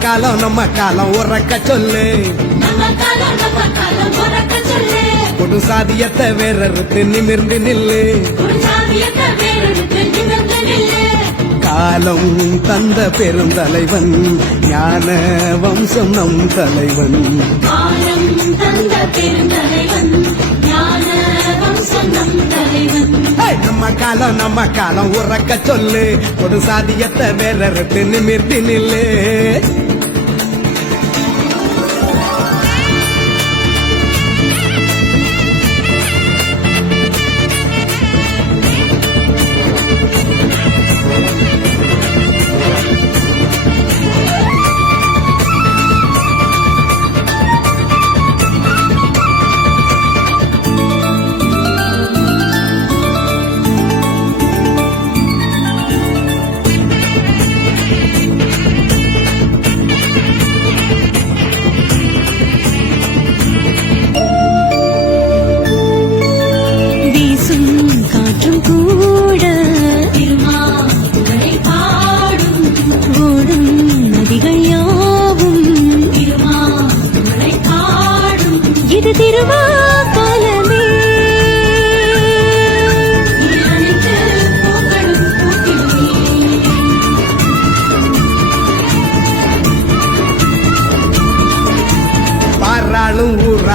காலம் நம்ம காலம் உறக்க சொல்லு. கொடு சாதியத்தை வேறறுத்து நிமிர்ந்து நில்லு. காலம் தந்த பெருந்தலைவன் ஞான வம்சம் நம் தலைவன். தந்த பெருந்தலைவன் ஞான நம்ம காலம் நம்ம காலம் உறக்க சொல்லு. ஒரு சாதியத்தை வேற நிமிர்த்தி நில்லு.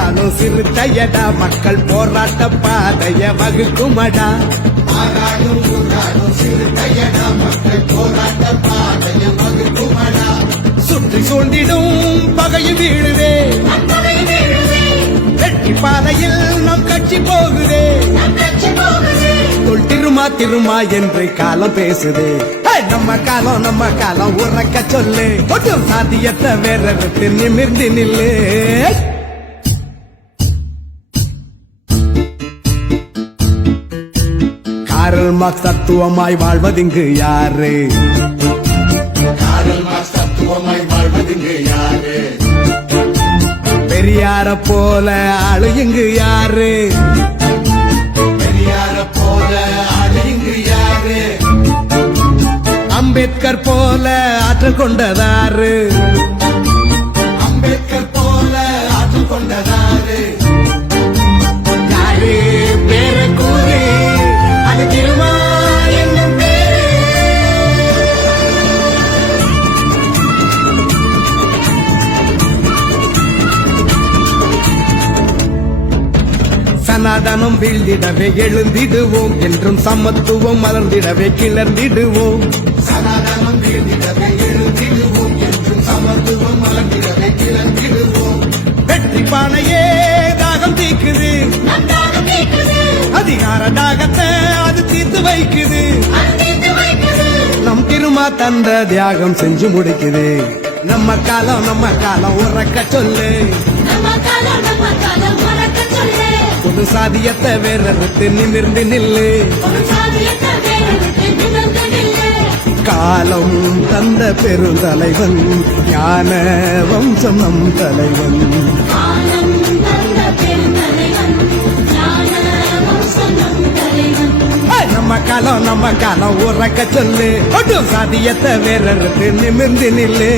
ஊராளும் சிறுத்தையடா மக்கள் போராட்ட பாதைய வகுக்குமடா. பாராளும் ஊராளும் சிறுத்தையடா மக்கள் போராட்ட பாதைய வகுக்குமடா. சுற்றி சூழ்ந்திடும் பகையை வேழுவே. வெற்றி பாதையில் நம் கட்சி போகுதே. திருமா திருமா என்று காலம் பேசுதே. நம்ம காலம் நம்ம காலம் உறக்க சொல்லு. சாதியத்தை வேறறுத்து நிமிர்ந்து நில்லு. காரல் மார்க்ஸ் தத்துவமாய் வாழ்வதிங்கு யாரு? காரல் மார்க்ஸ் தத்துவமாய் வாழ்வதிங்கு யாரு? பெரியார போல இங்கு யாரு? பெரியார போல யாரு? அம்பேத்கர் போல ஆற்றல் கொண்டதாரு. சனாதனம் வீழ்ந்திடவே எழுந்திடுவோம் என்றும் சமத்துவம் மலர்ந்திடவே கிளர்ந்திடுவோம். சனாதனம் வீழ்ந்திடவே எழுந்திடுவோம் என்றும் சமத்துவம் மலர்ந்திடவே கிளர்ந்திடுவோம். வெற்றி பானையே தாகம் தீக்குது. அதிகார தாகத்தை அது தீர்த்து வைக்குது. வைக்குது நம் திருமா தந்த தியாகம் செஞ்சு முடிக்குது. நம்ம காலம் நம்ம காலம் உறக்க சொல்லு. நம்ம காலம் நம்ம காலம் புது சாதியத்தை சாதியத்தை வேறெடுத்து நிமிர்ந்து நில்லு. காலம் தந்த பெருந்தலைவன் ஞான வம்சம் நம் தலைவன். நம்ம காலம் நம்ம காலம் உறக்க சொல்லு. சாதியத்தை வேறறுத்து நிமிர்ந்து நில்லு.